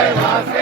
Jai it.